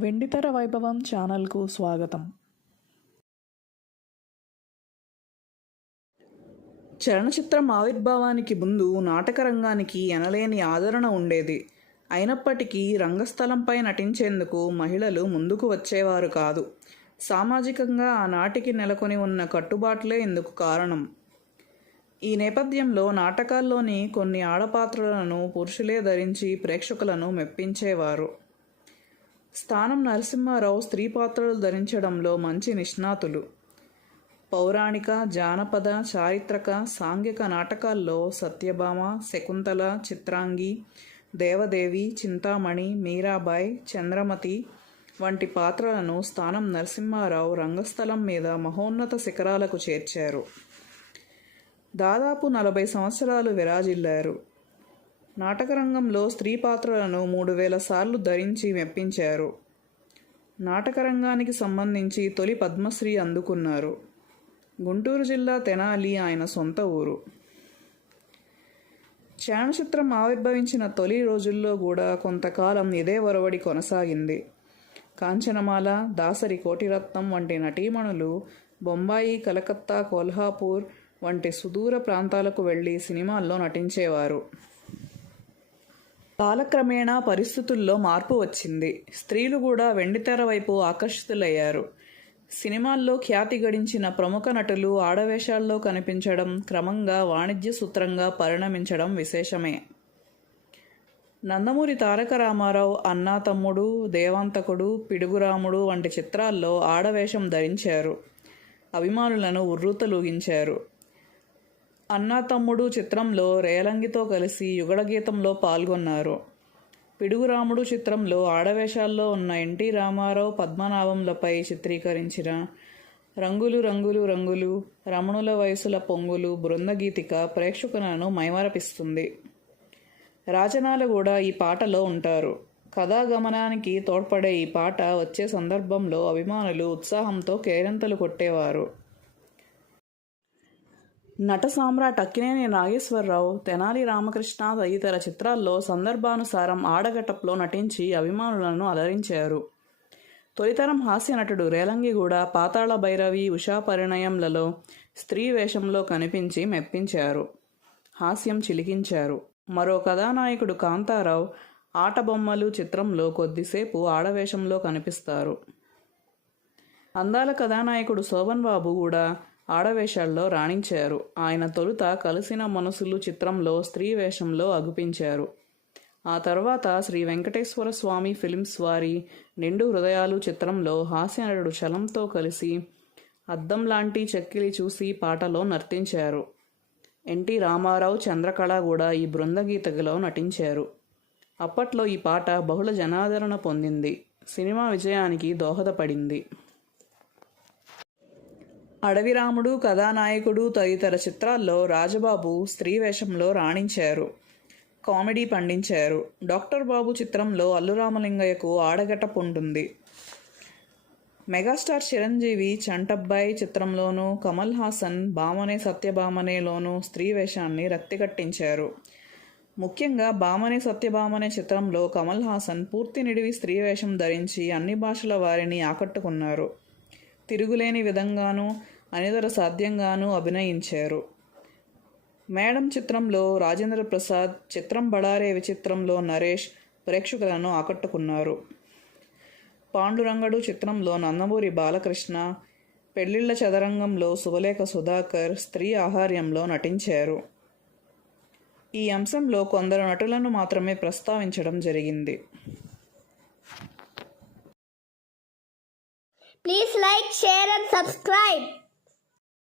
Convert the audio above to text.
వెండితెర వైభవం ఛానల్కు స్వాగతం. చలనచిత్రం ఆవిర్భావానికి ముందు నాటక రంగానికి ఎనలేని ఆదరణ ఉండేది. అయినప్పటికీ రంగస్థలంపై నటించేందుకు మహిళలు ముందుకు వచ్చేవారు కాదు. సామాజికంగా ఆనాటికి నెలకొని ఉన్న కట్టుబాట్లే ఇందుకు కారణం. ఈ నేపథ్యంలో నాటకాల్లోని కొన్ని ఆడపాత్రలను పురుషులే ధరించి ప్రేక్షకులను మెప్పించేవారు. స్థానం నరసింహారావు స్త్రీ పాత్రలు ధరించడంలో మంచి నిష్ణాతులు. పౌరాణిక, జానపద, చారిత్రక, సాంఘిక నాటకాల్లో సత్యభామ, శకుంతల, చిత్రాంగి, దేవదేవి, చింతామణి, మీరాబాయి, చంద్రమతి వంటి పాత్రలను స్థానం నరసింహారావు రంగస్థలం మీద మహోన్నత శిఖరాలకు చేర్చారు. దాదాపు 40 సంవత్సరాలు విరాజిల్లారు. నాటకరంగంలో స్త్రీ పాత్రలను 3000 సార్లు ధరించి మెప్పించారు. నాటకరంగానికి సంబంధించి తొలి పద్మశ్రీ అందుకున్నారు. గుంటూరు జిల్లా తెనాలి ఆయన సొంత ఊరు. చలనచిత్రం ఆవిర్భవించిన తొలి రోజుల్లో కూడా కొంతకాలం ఇదే ఒరవడి కొనసాగింది. కాంచనమాల, దాసరి కోటిరత్నం వంటి నటీమణులు బొంబాయి, కలకత్తా, కొల్హాపూర్ వంటి సుదూర ప్రాంతాలకు వెళ్ళి సినిమాల్లో నటించేవారు. కాలక్రమేణా పరిస్థితుల్లో మార్పు వచ్చింది. స్త్రీలు కూడా వెండితెర వైపు ఆకర్షితులయ్యారు. సినిమాల్లో ఖ్యాతి గడించిన ప్రముఖ నటులు ఆడవేషాల్లో కనిపించడం క్రమంగా వాణిజ్య సూత్రంగా పరిణమించడం విశేషమే. నందమూరి తారక రామారావు అన్నా తమ్ముడు, దేవాంతకుడు, పిడుగురాముడు వంటి చిత్రాల్లో ఆడవేషం ధరించారు. అభిమానులను ఉర్రూతలూగించారు. అన్నా తమ్ముడు చిత్రంలో రేలంగితో కలిసి యుగళగీతంలో పాల్గొన్నారు. పిడుగురాముడు చిత్రంలో ఆడవేషాల్లో ఉన్న ఎన్టీ రామారావు, పద్మనాభంలపై చిత్రీకరించిన రంగులు రంగులు రంగులు, రమణుల వయసుల పొంగులు బృందగీతిక ప్రేక్షకులను మైమరపిస్తుంది. రాజనాలు కూడా ఈ పాటలో ఉంటారు. కథాగమనానికి తోడ్పడే ఈ పాట వచ్చే సందర్భంలో అభిమానులు ఉత్సాహంతో కేరింతలు కొట్టేవారు. నట సామ్రాట్ అక్కినేని నాగేశ్వరరావు, తెనాలి రామకృష్ణ తదితర చిత్రాల్లో సందర్భానుసారం ఆడగెటప్లో నటించి అభిమానులను అలరించారు. తొలితరం హాస్య నటుడు రేలంగి కూడా పాతాళ భైరవి, ఉషా పరిణయంలలో స్త్రీ వేషంలో కనిపించి మెప్పించారు. హాస్యం చిలికించారు. మరో కథానాయకుడు కాంతారావు ఆటబొమ్మలు చిత్రంలో కొద్దిసేపు ఆడవేషంలో కనిపిస్తారు. అందాల కథానాయకుడు శోభన్ బాబు కూడా ఆడవేషాల్లో రాణించారు. ఆయన తొలుత కలిసిన మనసులు చిత్రంలో స్త్రీ వేషంలో అగుపించారు. ఆ తర్వాత శ్రీ వెంకటేశ్వర స్వామి ఫిల్మ్స్ వారి నిండు హృదయాలు చిత్రంలో హాస్యనటుడు చలంతో కలిసి అద్దం లాంటి చెక్కిలి చూసి పాటలో నర్తించారు. ఎన్టీ రామారావు, చంద్రకళ కూడా ఈ బృందగీతలో నటించారు. అప్పట్లో ఈ పాట బహుళ జనాదరణ పొందింది. సినిమా విజయానికి దోహదపడింది. అడవిరాముడు కథానాయకుడు తదితర చిత్రాల్లో రాజబాబు స్త్రీ వేషంలో రాణించారు. కామెడీ పండించారు. డాక్టర్ బాబు చిత్రంలో అల్లురామలింగయ్యకు ఆడగెటప్ ఉంటుంది. మెగాస్టార్ చిరంజీవి చంటబ్బాయి చిత్రంలోనూ, కమల్ హాసన్ భామనే సత్యభామనేలోనూ స్త్రీ వేషాన్ని రక్తికట్టించారు. ముఖ్యంగా భామనే సత్యభామనే చిత్రంలో కమల్ హాసన్ పూర్తి నిడివి స్త్రీ వేషం ధరించి అన్ని భాషల వారిని ఆకట్టుకున్నారు. తిరుగులేని విధంగానూ అనితర సాధ్యంగానూ అభినయించారు. మేడం చిత్రంలో రాజేంద్ర ప్రసాద్, చిత్రం బడారే విచిత్రంలో నరేష్ ప్రేక్షకులను ఆకట్టుకున్నారు. పాండురంగడు చిత్రంలో నందమూరి బాలకృష్ణ, పెళ్లిళ్ల చదరంగంలో శుభలేఖ సుధాకర్ స్త్రీ ఆహార్యంలో నటించారు. ఈ అంశంలో కొందరు నటులను మాత్రమే ప్రస్తావించడం జరిగింది. Please like, share and subscribe.